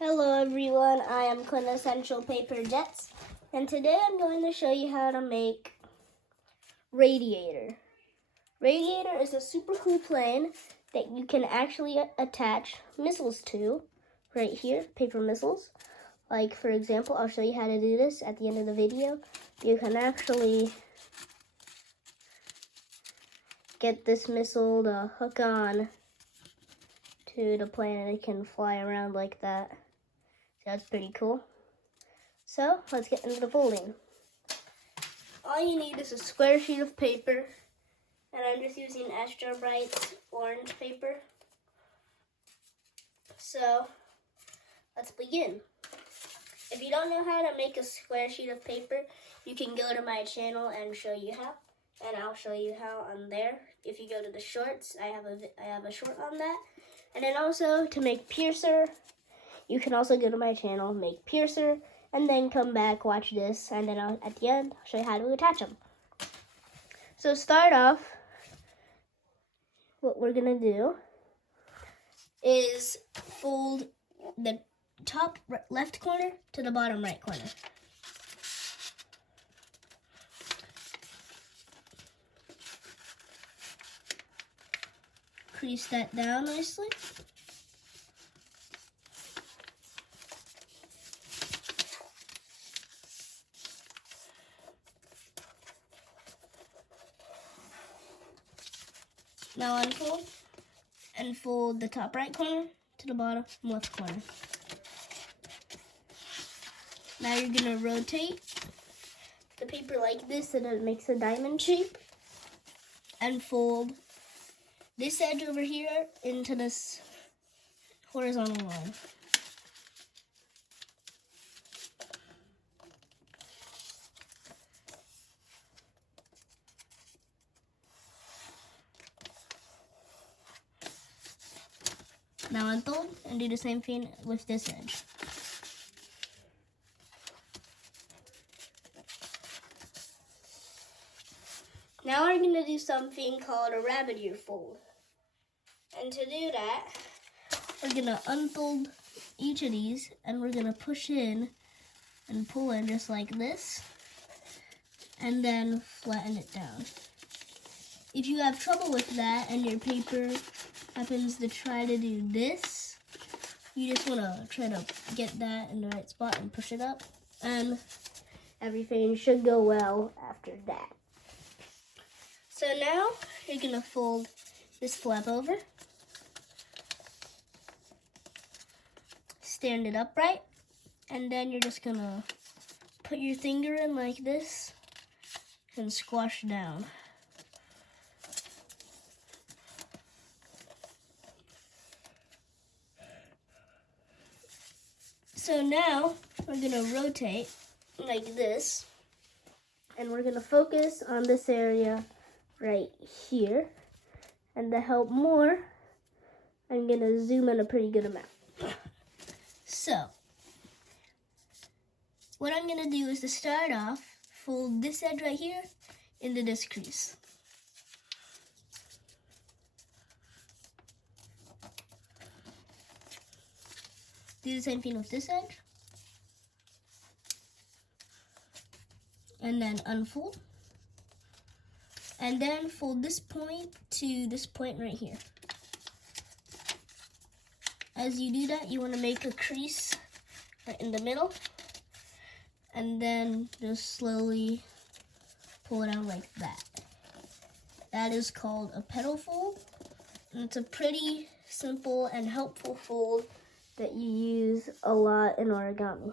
Hello everyone, I am Quintessential Paper Jets, and today I'm going to show you how to make Radiator. Radiator is a super cool plane that you can actually attach missiles to, right here, paper missiles. Like for example, I'll show you how to do this at the end of the video. You can actually get this missile to hook on to the plane and it can fly around like that. That's pretty cool. So let's get into the folding. All you need is a square sheet of paper, and I'm just using Extra Bright's orange paper. So let's begin. If you don't know how to make a square sheet of paper, you can go to my channel and show you how, and I'll show you how on there. If you go to the shorts, I have a short on that. And then also to make piercer, you can also go to my channel, make piercer, and then come back, watch this, and then at the end, I'll show you how to attach them. So start off, what we're gonna do is fold the top left corner to the bottom right corner. Crease that down nicely. Now unfold and fold the top right corner to the bottom left corner. Now you're gonna rotate the paper like this so that it makes a diamond shape, and fold this edge over here into this horizontal line. Now unfold and do the same thing with this edge. Now we're going to do something called a Radiator fold. And to do that, we're going to unfold each of these and we're going to push in and pull in just like this, and then flatten it down. If you have trouble with that and your paper happens to try to do this, you just want to try to get that in the right spot and push it up, and everything should go well after that. So now you're going to fold this flap over, stand it upright, and then you're just going to put your finger in like this and squash down. So now we're going to rotate like this, and we're going to focus on this area right here. And to help more, I'm going to zoom in a pretty good amount. So what I'm going to do is to start off, fold this edge right here into this crease. Do the same thing with this edge. And then unfold. And then fold this point to this point right here. As you do that, you want to make a crease right in the middle. And then just slowly pull it out like that. That is called a petal fold. And it's a pretty simple and helpful fold that you use a lot in origami.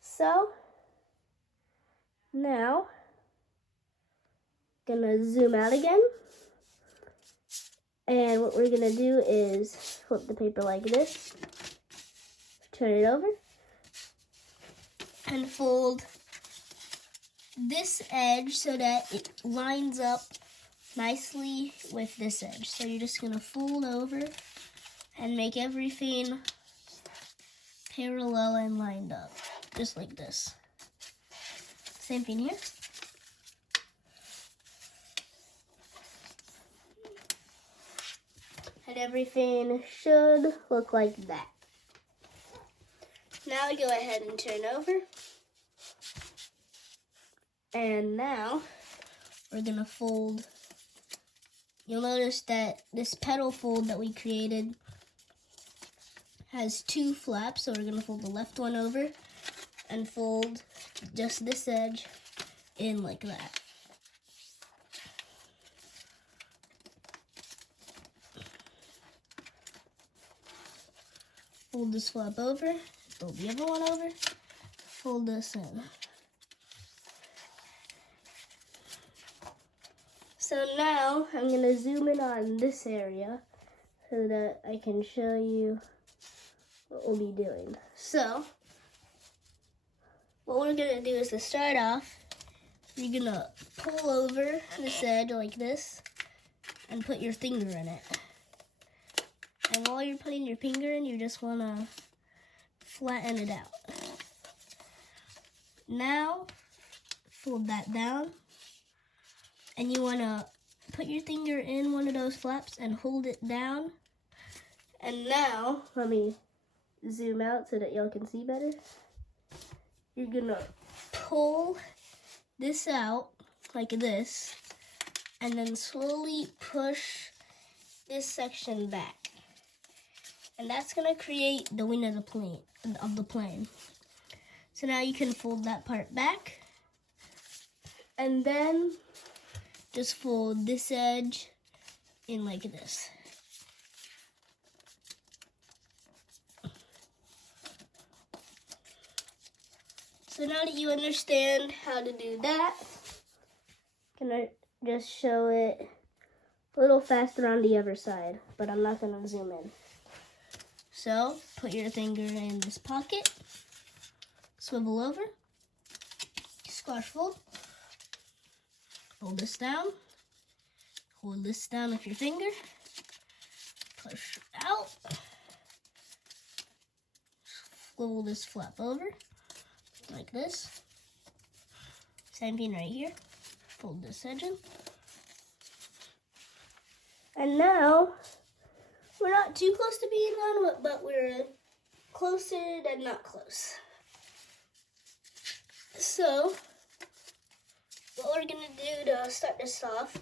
So now, gonna zoom out again, and what we're gonna do is flip the paper like this, turn it over, and fold this edge so that it lines up nicely with this edge. So you're just gonna fold over and make everything parallel and lined up, just like this. Same thing here. And everything should look like that. Now go ahead and turn over. And now we're gonna fold. You'll notice that this petal fold that we created has two flaps, so we're gonna fold the left one over and fold just this edge in like that. Fold this flap over, fold the other one over, fold this in. So now I'm going to zoom in on this area so that I can show you what we'll be doing. So what we're going to do is to start off, you're going to pull over this edge like this and put your finger in it. And while you're putting your finger in, you just want to flatten it out. Now, fold that down. And you want to put your finger in one of those flaps and hold it down. And now, let me zoom out so that y'all can see better. You're going to pull this out like this. And then slowly push this section back. And that's going to create the wing of the plane. So now you can fold that part back. And then just fold this edge in like this. So now that you understand how to do that, I'm going to just show it a little faster on the other side, but I'm not going to zoom in. So, put your finger in this pocket, swivel over, squash fold, fold this down, hold this down with your finger, push out, swivel this flap over, like this, same thing right here, fold this edge in, and now, we're not too close to being done, but we're closer than not close. So, what we're going to do to start this off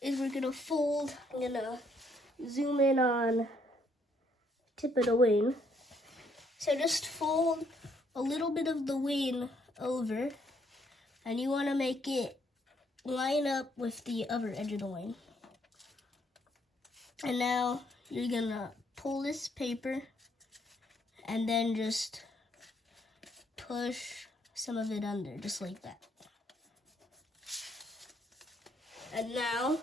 is we're going to fold. I'm going to zoom in on tip of the wing. So just fold a little bit of the wing over, and you want to make it line up with the other edge of the wing. And now you're gonna pull this paper and then just push some of it under, just like that. And now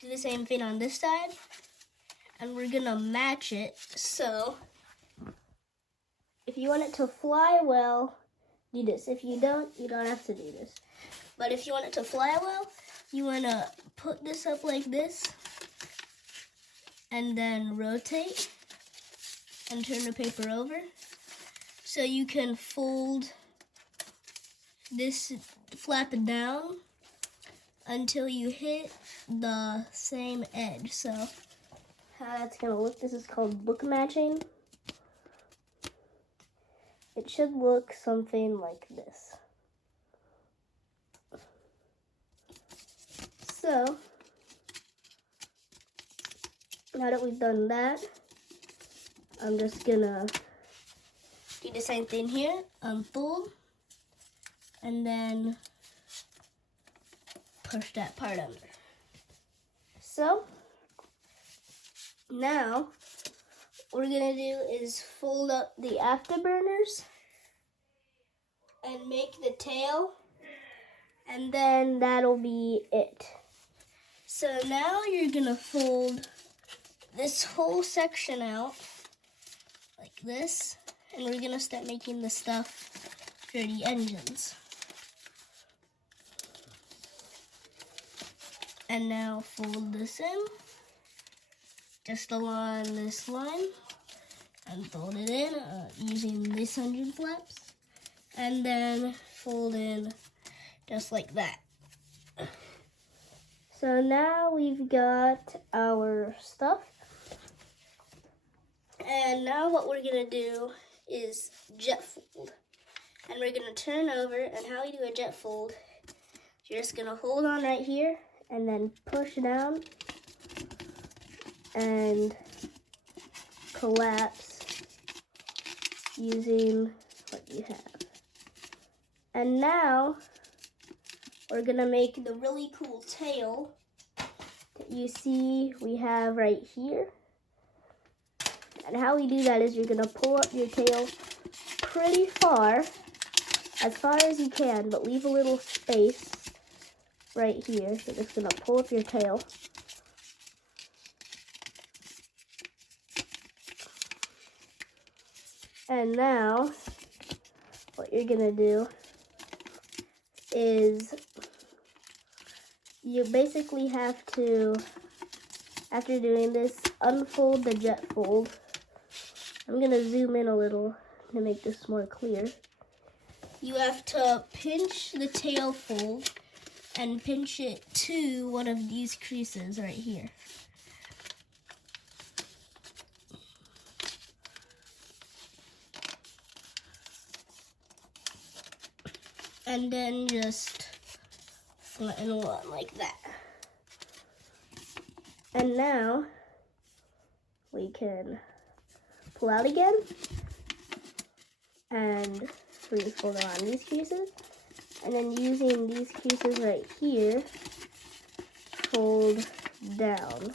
do the same thing on this side, and we're gonna match it. So if you want it to fly well, do this. If you don't have to do this. But if you want it to fly well, you wanna put this up like this, and then rotate and turn the paper over so you can fold this flap down until you hit the same edge. So how that's gonna look, this is called book matching. It should look something like this. So now that we've done that, I'm just gonna do the same thing here, unfold, and then push that part under. So now what we're gonna do is fold up the afterburners and make the tail, and then that'll be it. So now you're gonna fold this whole section out like this, and we're gonna start making the stuff for the engines. And now fold this in just along this line and fold it in using this engine flaps, and then fold in just like that. So now we've got our stuff. And now what we're gonna do is jet fold. And we're gonna turn over, and how we do a jet fold, you're just gonna hold on right here and then push down and collapse using what you have. And now we're gonna make the really cool tail that you see we have right here. And how we do that is you're gonna pull up your tail pretty far, as far as you can, but leave a little space right here. You're just gonna pull up your tail. And now, what you're gonna do is you basically have to, after doing this, unfold the jet fold. I'm gonna zoom in a little to make this more clear. You have to pinch the tail fold and pinch it to one of these creases right here. And then just flatten one like that. And now we can pull out again and fold around these creases, and then using these creases right here, fold down.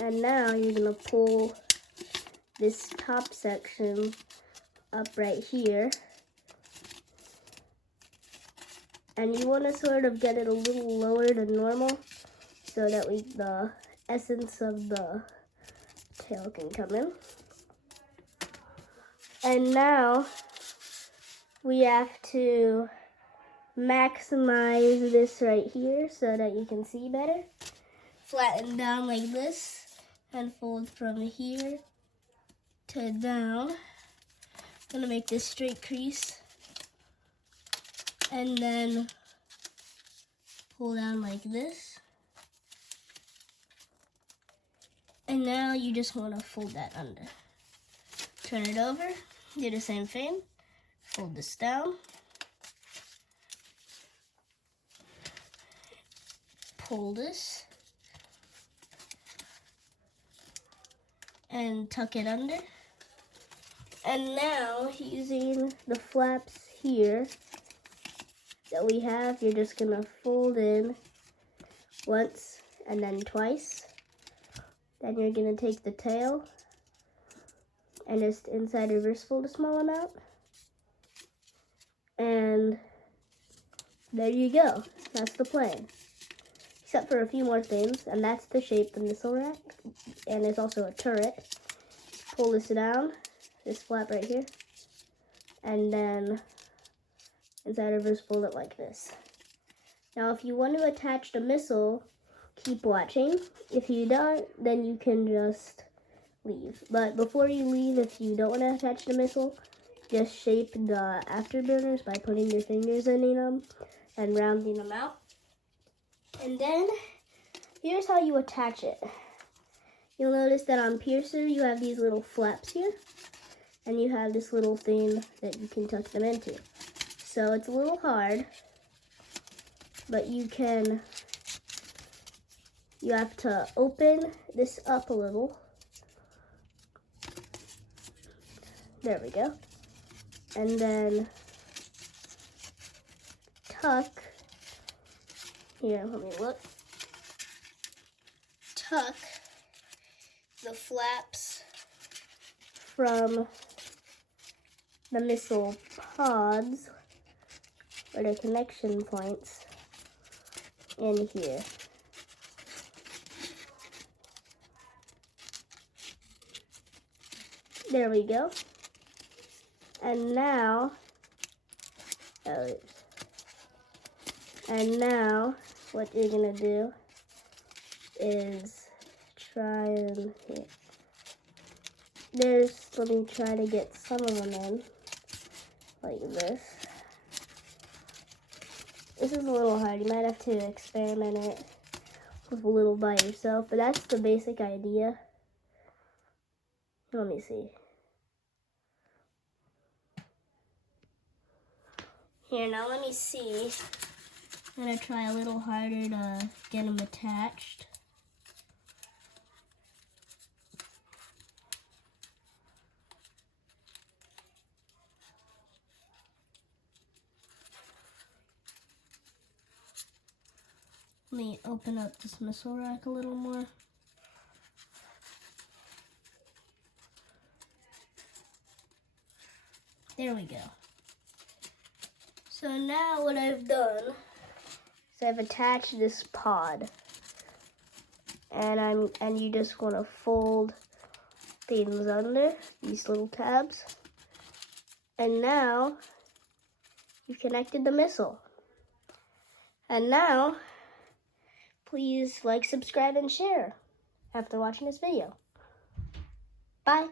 And now you're gonna pull this top section up right here, and you want to sort of get it a little lower than normal so that the essence of the tail can come in. And now we have to maximize this right here so that you can see better. Flatten down like this and fold from here to down. I'm gonna make this straight crease and then pull down like this. And now you just want to fold that under. Turn it over, do the same thing, fold this down, pull this, and tuck it under. And now, using the flaps here that we have, you're just gonna fold in once and then twice. Then you're gonna take the tail and just inside reverse fold a small amount. And there you go. That's the plane. Except for a few more things, and that's the shape, the missile rack. And it's also a turret. Pull this down, this flap right here, and then inside reverse fold it like this. Now if you want to attach the missile, keep watching. If you don't, then you can just leave. But before you leave, if you don't want to attach the missile, just shape the afterburners by putting your fingers in them and rounding them out. And then here's how you attach it. You'll notice that on Piercer you have these little flaps here, and you have this little thing that you can tuck them into. So it's a little hard, but you have to open this up a little. There we go. And then tuck, here, let me look. Tuck the flaps from the missile pods, or the connection points, in here. There we go. And now, what you're gonna do is try and hit. Let me try to get some of them in, like this. This is a little hard. You might have to experiment it with a little by yourself, but that's the basic idea. Let me see. Here, now let me see. I'm gonna try a little harder to get them attached. Let me open up this missile rack a little more. There we go. So now what I've done is I've attached this pod. And you just want to fold things under these little tabs. And now you've connected the missile. And now please like, subscribe, and share after watching this video. Bye.